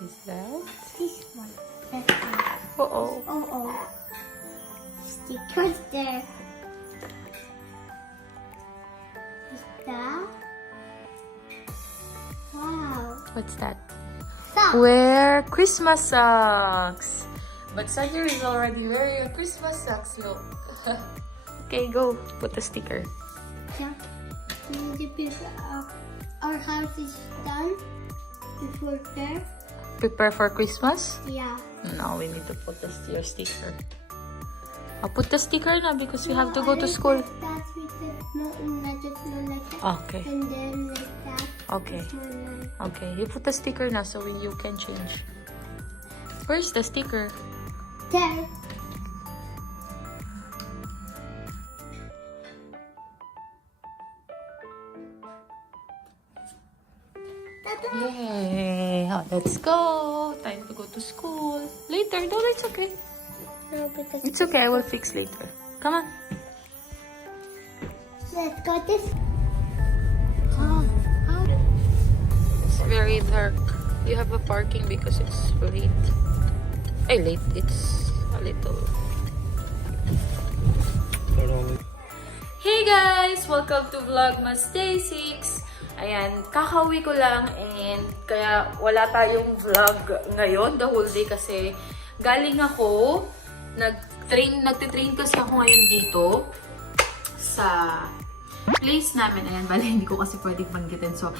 is that? This one. That one. Uh-oh. Oh. Stickers there. Is that? Wow. What's that? Socks. Wear Christmas socks. But Sander is already wearing a Christmas socks. Look. Okay, go. Put the sticker. Yeah. Our house is done before there. Prepare for Christmas? Yeah. No, we need to put your sticker. I'll put the sticker na because we have to go to school. That with the just more like that. Okay. And then like that. Okay. More like Okay, you put the sticker na so you can change. Where's the sticker? there. Yay! Oh, let's go. Time to go to school. Later. No, it's okay. No, because It's okay. I will fix later. Come on. let's go this. It's very dark. You have a parking because it's late. Late. It's a little. Hey guys! Welcome to Vlogmas Day 6. Ayan, kakauwi ko lang and kaya wala tayong vlog ngayon, the whole day kasi galing ako, nagtitrain kasi ako ngayon dito sa place namin. Ayan, bali hindi ko kasi pwedeng banggitin. So,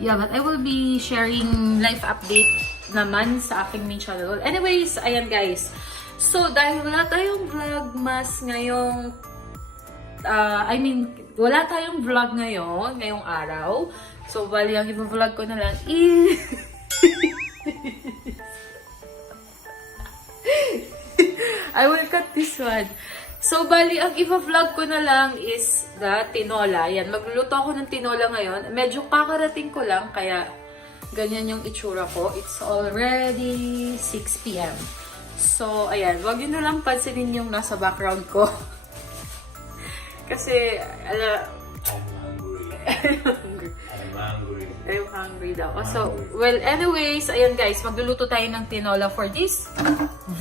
yeah, but I will be sharing life update naman sa aking main channel. Anyways, ayan guys. So, dahil wala tayong vlogmas ngayong wala tayong vlog ngayong araw. So, bali, ang i-vlog ko na lang I will cut this one. So, bali, ang i-vlog ko na lang is the tinola. Yan, magluluto ako ng tinola ngayon. Medyo kakarating ko lang, kaya ganyan yung itsura ko. It's already 6 p.m. So, ayan, wag yun na lang pansinin yung nasa background ko. Kasi, I'm hungry daw. So, well, anyways, ayan guys, magluluto tayo ng tinola for this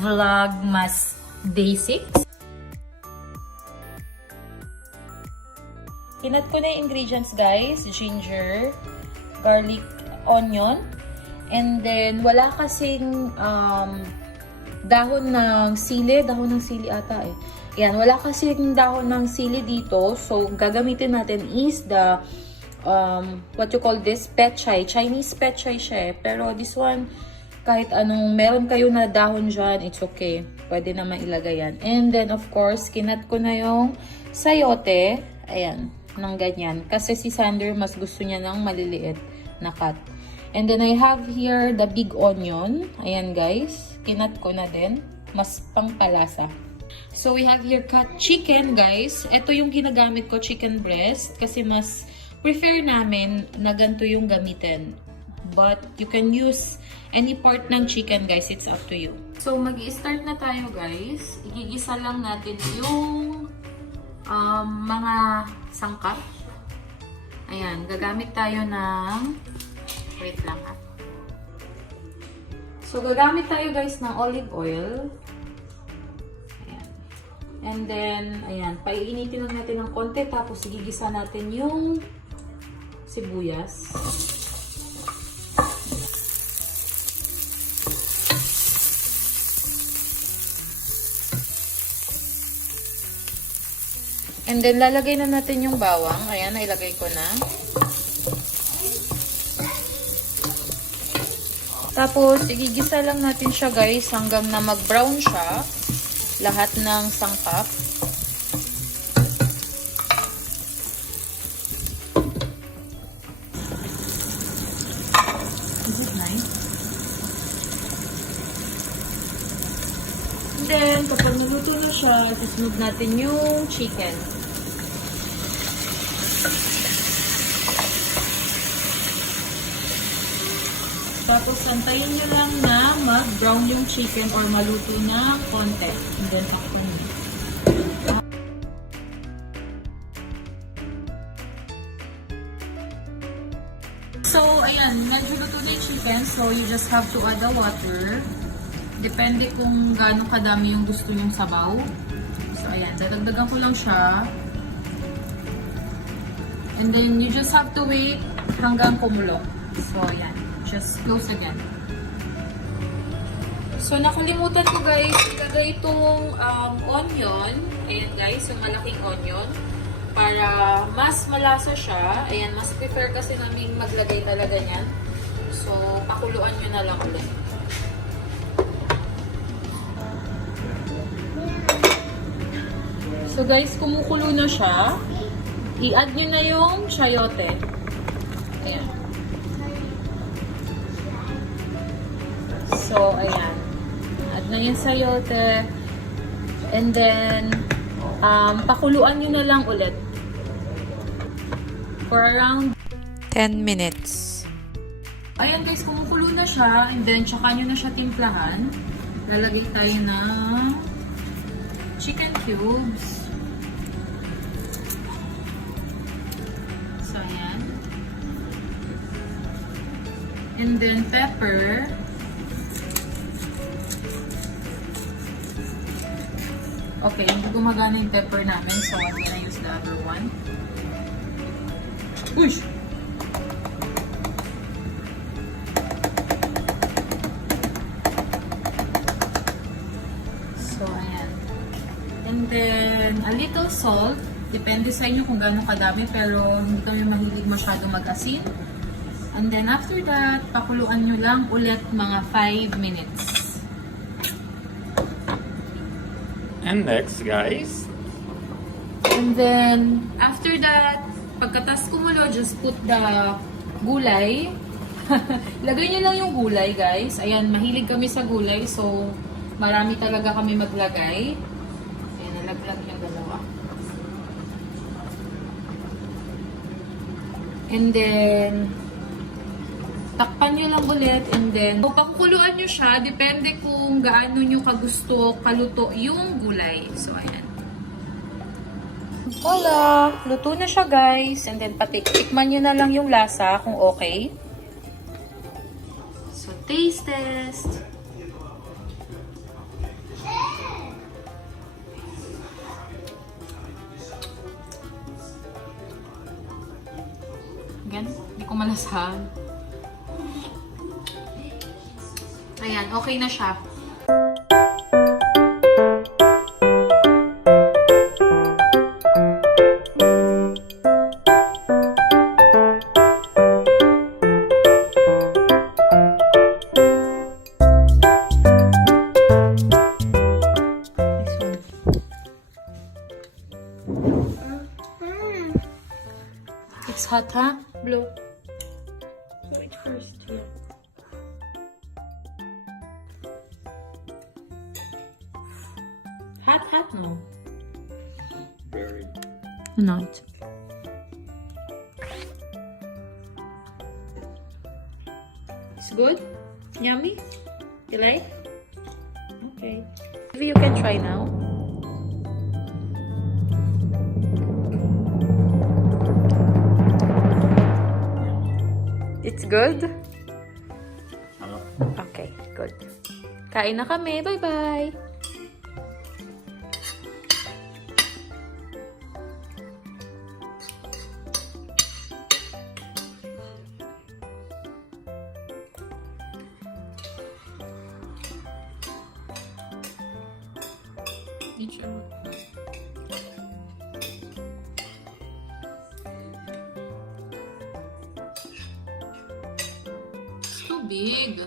Vlogmas Day 6. Kinat ko na yung ingredients guys. Ginger, garlic, onion, and then wala kasing dahon ng sili ata eh. Yan, wala kasing dahon ng sili dito. So, gagamitin natin is the, what you call this, pechay. Chinese pechay siya eh. Pero this one, kahit anong meron kayo na dahon dyan, it's okay. Pwede naman ilagay yan. And then, of course, kinat ko na yung sayote. Ayan, ng ganyan. Kasi si Sander, mas gusto niya ng maliliit na cut. And then, I have here the big onion. Ayan, guys. Kinat ko na din. Mas pangpalasa. So, we have here cut chicken, guys. Ito yung ginagamit ko, chicken breast. Kasi mas prefer namin na ganito yung gamitin. But, you can use any part ng chicken, guys. It's up to you. So, mag-i-start na tayo, guys. Igigisa lang natin yung mga sangkap. Ayan, gagamit tayo ng... Wait lang ha. So, gagamit tayo, guys, ng olive oil. And then, ayan, paiinitin lang natin ng konti, tapos igigisa natin yung sibuyas. And then, lalagay na natin yung bawang. Ayan, nailagay ko na. Tapos, igigisa lang natin siya, guys, hanggang na mag-brown siya. Lahat ng sangkap. Is it nice? And then, kapag niluto na siya, isunod natin yung chicken. Tapos, santayin nyo lang na mag-brown yung chicken or maluto na konti. And then, takpan nyo. So, ayan, medyo luto na yung chicken. So, you just have to add the water. Depende kung gaano kadami yung gusto nyong sabaw. So, ayan, dadagdagan ko lang siya. And then, you just have to wait hanggang kumulo. So, ayan, just close again. So, nakalimutan ko guys, ilagay itong onion. Ayan guys, yung malaking onion. Para mas malasa siya. Ayan, mas prefer kasi namin maglagay talaga niyan. So, pakuluan nyo na lang ulit. So guys, kumukulo na siya. I-add nyo na yung chayote. Ayan. So, ayan. Add na yung chayote. And then, pakuluan nyo na lang ulit. For around 10 minutes. Ayan guys, kumukulo na siya. And then, tsaka nyo na siya timplahan. Lalagay tayo ng chicken cubes. So, ayan. And then, pepper. Okay, hindi gumagana yung pepper namin. So, I'm gonna use the other one. Uy! So, ayan. And then, a little salt. Depende sa inyo kung gaano kadami, pero hindi kami mahilig masyado mag-asin. And then, after that, pakuluan nyo lang ulit mga 5 minutes. And next, guys. And then, after that, pagkatas kumulo, just put the gulay. Lagay nyo lang yung gulay, guys. Ayan, mahilig kami sa gulay. So, marami talaga kami maglagay. Ayan, nalaglag yung dalawa. And then, takpan nyo lang ulit. And then, pakukuluan nyo siya. Depende kung gaano nyo kagusto kaluto yung gulay. So, ayan. Hola! Luto na siya, guys. And then, tikman nyo na lang yung lasa kung okay. So, taste test. Again, hindi ko malasahan. Ayan, okay na siya. It's hot, huh? Blow. Do it first. Yeah. Hot, no? Very. Not. It's good? Yummy? You like? Okay. Maybe you can try now. It's good? Okay, good. Kain na kami. Bye-bye! It's too big.